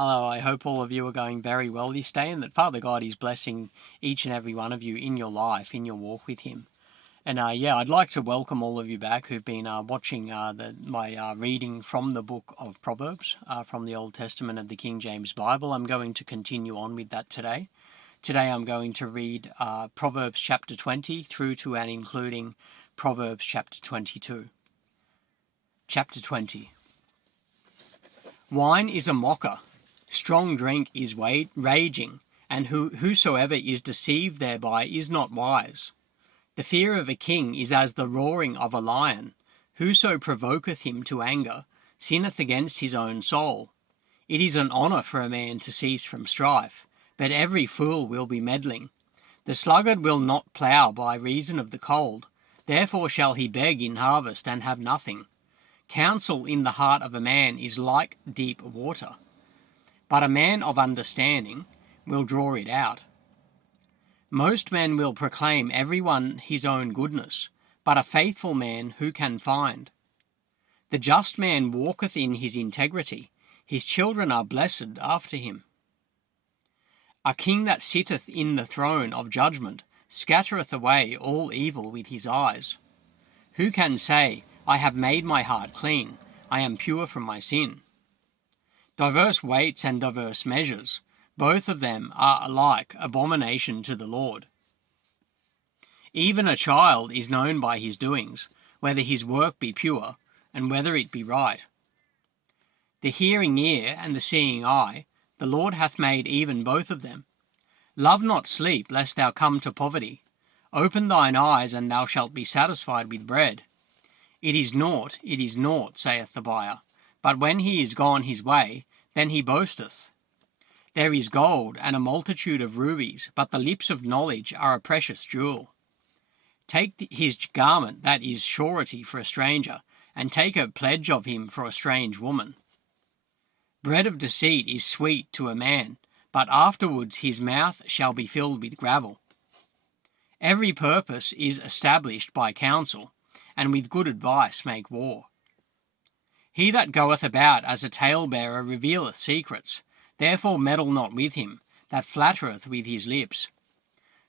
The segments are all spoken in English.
Hello, I hope all of you are going very well this day and that Father God is blessing each and every one of you in your life, in your walk with Him. And I'd like to welcome all of you back who've been watching my reading from the book of Proverbs, from the Old Testament of the King James Bible. I'm going to continue on with that today. Today I'm going to read Proverbs chapter 20 through to and including Proverbs chapter 22. Chapter 20. Wine is a mocker. Strong drink is raging, and whosoever is deceived thereby is not wise. The fear of a king is as the roaring of a lion. Whoso provoketh him to anger sinneth against his own soul. It is an honour for a man to cease from strife, but every fool will be meddling. The sluggard will not plough by reason of the cold, therefore shall he beg in harvest and have nothing. Counsel in the heart of a man is like deep water, but a man of understanding will draw it out. Most men will proclaim every one his own goodness, but a faithful man who can find? The just man walketh in his integrity, his children are blessed after him. A king that sitteth in the throne of judgment scattereth away all evil with his eyes. Who can say, I have made my heart clean, I am pure from my sin? Diverse weights and diverse measures, both of them are alike abomination to the Lord. Even a child is known by his doings, whether his work be pure, and whether it be right. The hearing ear and the seeing eye, the Lord hath made even both of them. Love not sleep, lest thou come to poverty. Open thine eyes, and thou shalt be satisfied with bread. It is naught, saith the buyer, but when he is gone his way, then he boasteth. There is gold and a multitude of rubies, but the lips of knowledge are a precious jewel. Take his garment that is surety for a stranger, and take a pledge of him for a strange woman. Bread of deceit is sweet to a man, but afterwards his mouth shall be filled with gravel. Every purpose is established by counsel, and with good advice make war. He that goeth about as a talebearer revealeth secrets, therefore meddle not with him that flattereth with his lips.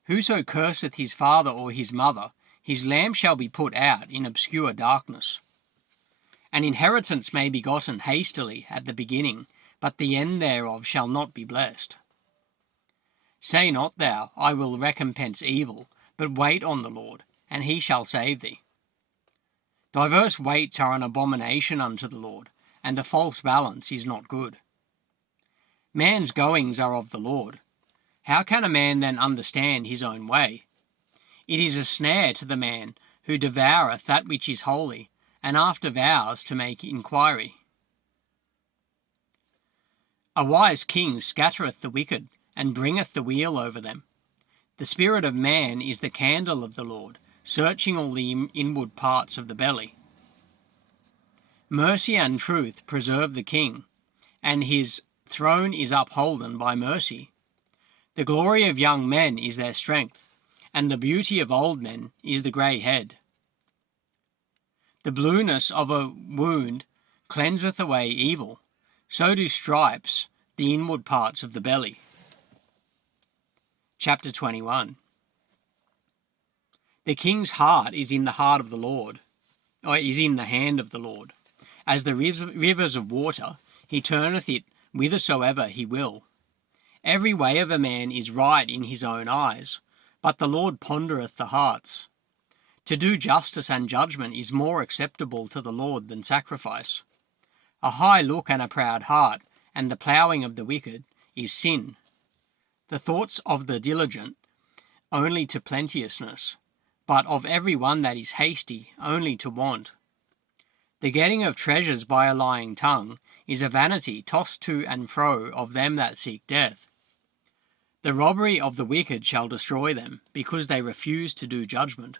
Whoso curseth his father or his mother, his lamp shall be put out in obscure darkness. An inheritance may be gotten hastily at the beginning, but the end thereof shall not be blessed. Say not thou, I will recompense evil, but wait on the Lord, and he shall save thee. Diverse weights are an abomination unto the Lord, and a false balance is not good. Man's goings are of the Lord. How can a man then understand his own way? It is a snare to the man who devoureth that which is holy, and after vows to make inquiry. A wise king scattereth the wicked, and bringeth the wheel over them. The spirit of man is the candle of the Lord, searching all the inward parts of the belly. Mercy and truth preserve the king, and his throne is upholden by mercy. The glory of young men is their strength, and the beauty of old men is the grey head. The blueness of a wound cleanseth away evil, so do stripes the inward parts of the belly. Chapter 21. The king's heart is in the heart of the Lord, or is in the hand of the Lord. As the rivers of water, he turneth it whithersoever he will. Every way of a man is right in his own eyes, but the Lord pondereth the hearts. To do justice and judgment is more acceptable to the Lord than sacrifice. A high look and a proud heart, and the ploughing of the wicked, is sin. The thoughts of the diligent only to plenteousness, but of every one that is hasty only to want. The getting of treasures by a lying tongue is a vanity tossed to and fro of them that seek death. The robbery of the wicked shall destroy them, because they refuse to do judgment.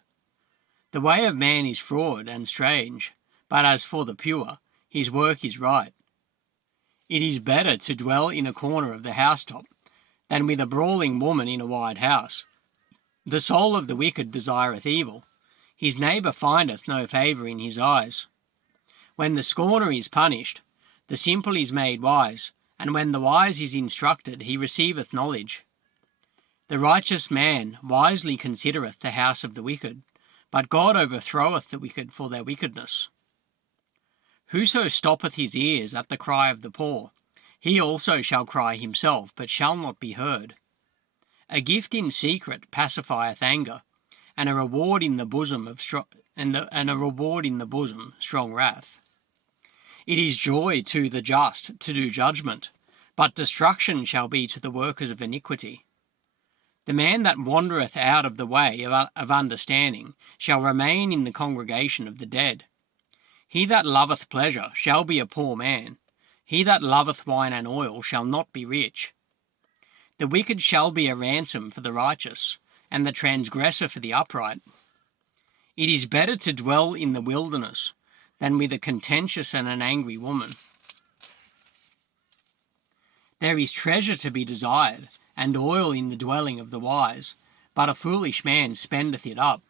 The way of man is fraud and strange, but as for the pure, his work is right. It is better to dwell in a corner of the housetop than with a brawling woman in a wide house. The soul of the wicked desireth evil. His neighbour findeth no favour in his eyes. When the scorner is punished, the simple is made wise, and when the wise is instructed, he receiveth knowledge. The righteous man wisely considereth the house of the wicked, but God overthroweth the wicked for their wickedness. Whoso stoppeth his ears at the cry of the poor, he also shall cry himself, but shall not be heard. A gift in secret pacifieth anger, and a reward in the bosom strong wrath. It is joy to the just to do judgment, but destruction shall be to the workers of iniquity. The man that wandereth out of the way of understanding shall remain in the congregation of the dead. He that loveth pleasure shall be a poor man. He that loveth wine and oil shall not be rich. The wicked shall be a ransom for the righteous, and the transgressor for the upright. It is better to dwell in the wilderness than with a contentious and an angry woman. There is treasure to be desired, and oil in the dwelling of the wise, but a foolish man spendeth it up.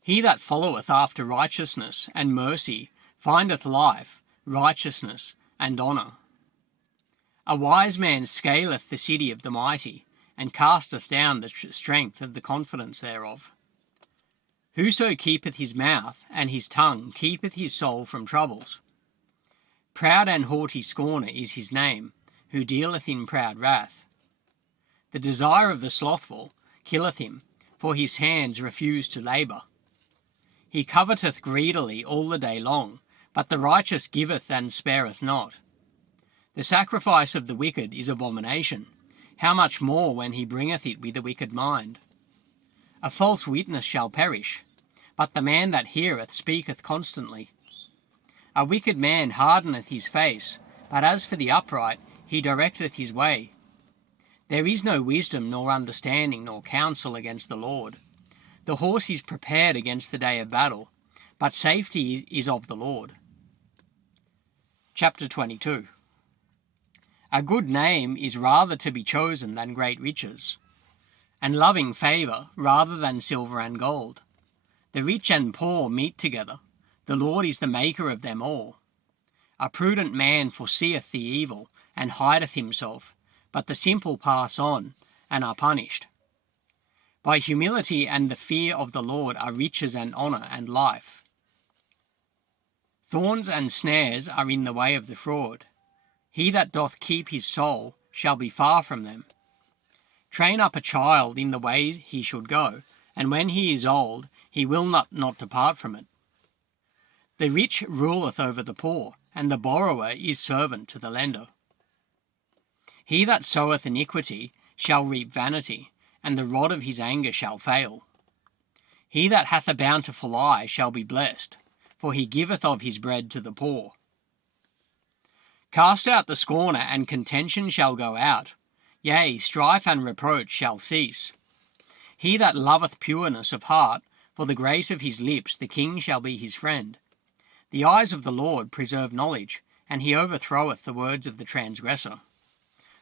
He that followeth after righteousness and mercy findeth life, righteousness, and honour. A wise man scaleth the city of the mighty, and casteth down the strength of the confidence thereof. Whoso keepeth his mouth and his tongue keepeth his soul from troubles. Proud and haughty scorner is his name, who dealeth in proud wrath. The desire of the slothful killeth him, for his hands refuse to labour. He coveteth greedily all the day long, but the righteous giveth and spareth not. The sacrifice of the wicked is abomination, how much more when he bringeth it with a wicked mind? A false witness shall perish, but the man that heareth speaketh constantly. A wicked man hardeneth his face, but as for the upright, he directeth his way. There is no wisdom, nor understanding, nor counsel against the Lord. The horse is prepared against the day of battle, but safety is of the Lord. Chapter 22. A good name is rather to be chosen than great riches, and loving favour rather than silver and gold. The rich and poor meet together. The Lord is the maker of them all. A prudent man foreseeth the evil, and hideth himself, but the simple pass on, and are punished. By humility and the fear of the Lord are riches and honour and life. Thorns and snares are in the way of the fraud. He that doth keep his soul shall be far from them. Train up a child in the way he should go, and when he is old, he will not depart from it. The rich ruleth over the poor, and the borrower is servant to the lender. He that soweth iniquity shall reap vanity, and the rod of his anger shall fail. He that hath a bountiful eye shall be blessed, for he giveth of his bread to the poor. Cast out the scorner, and contention shall go out. Yea, strife and reproach shall cease. He that loveth pureness of heart, for the grace of his lips the king shall be his friend. The eyes of the Lord preserve knowledge, and he overthroweth the words of the transgressor.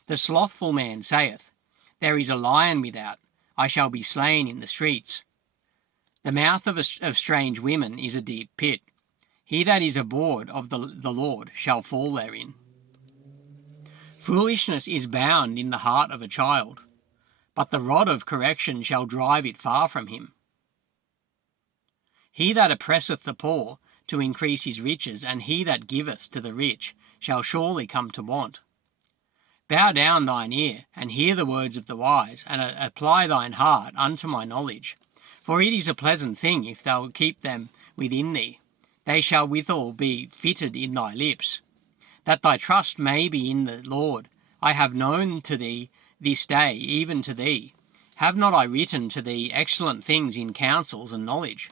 The slothful man saith, There is a lion without, I shall be slain in the streets. The mouth of strange women is a deep pit. He that is abhorred of the Lord shall fall therein. Foolishness is bound in the heart of a child, but the rod of correction shall drive it far from him. He that oppresseth the poor to increase his riches, and he that giveth to the rich shall surely come to want. Bow down thine ear, and hear the words of the wise, and apply thine heart unto my knowledge. For it is a pleasant thing if thou keep them within thee. They shall withal be fitted in thy lips. That thy trust may be in the Lord, I have known to thee this day, even to thee. Have not I written to thee excellent things in counsels and knowledge,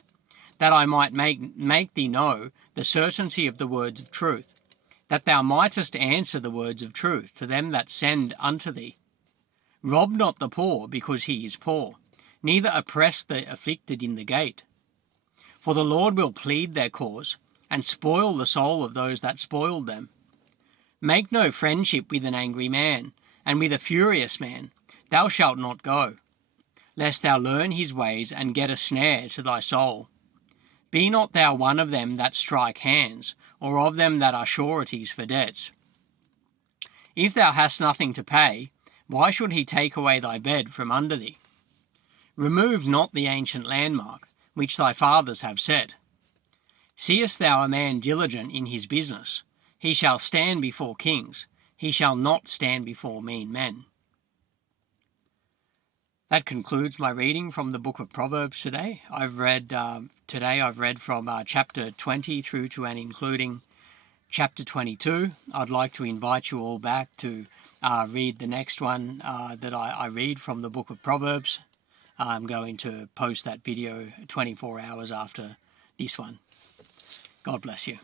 that I might make thee know the certainty of the words of truth, that thou mightest answer the words of truth to them that send unto thee? Rob not the poor because he is poor, neither oppress the afflicted in the gate. For the Lord will plead their cause, and spoil the soul of those that spoiled them. Make no friendship with an angry man, and with a furious man thou shalt not go, lest thou learn his ways and get a snare to thy soul. Be not thou one of them that strike hands, or of them that are sureties for debts. If thou hast nothing to pay, why should he take away thy bed from under thee? Remove not the ancient landmark, which thy fathers have set. Seest thou a man diligent in his business? He shall stand before kings. He shall not stand before mean men. That concludes my reading from the book of Proverbs today. I've read from chapter 20 through to and including chapter 22. I'd like to invite you all back to read the next one that I read from the book of Proverbs. I'm going to post that video 24 hours after this one. God bless you.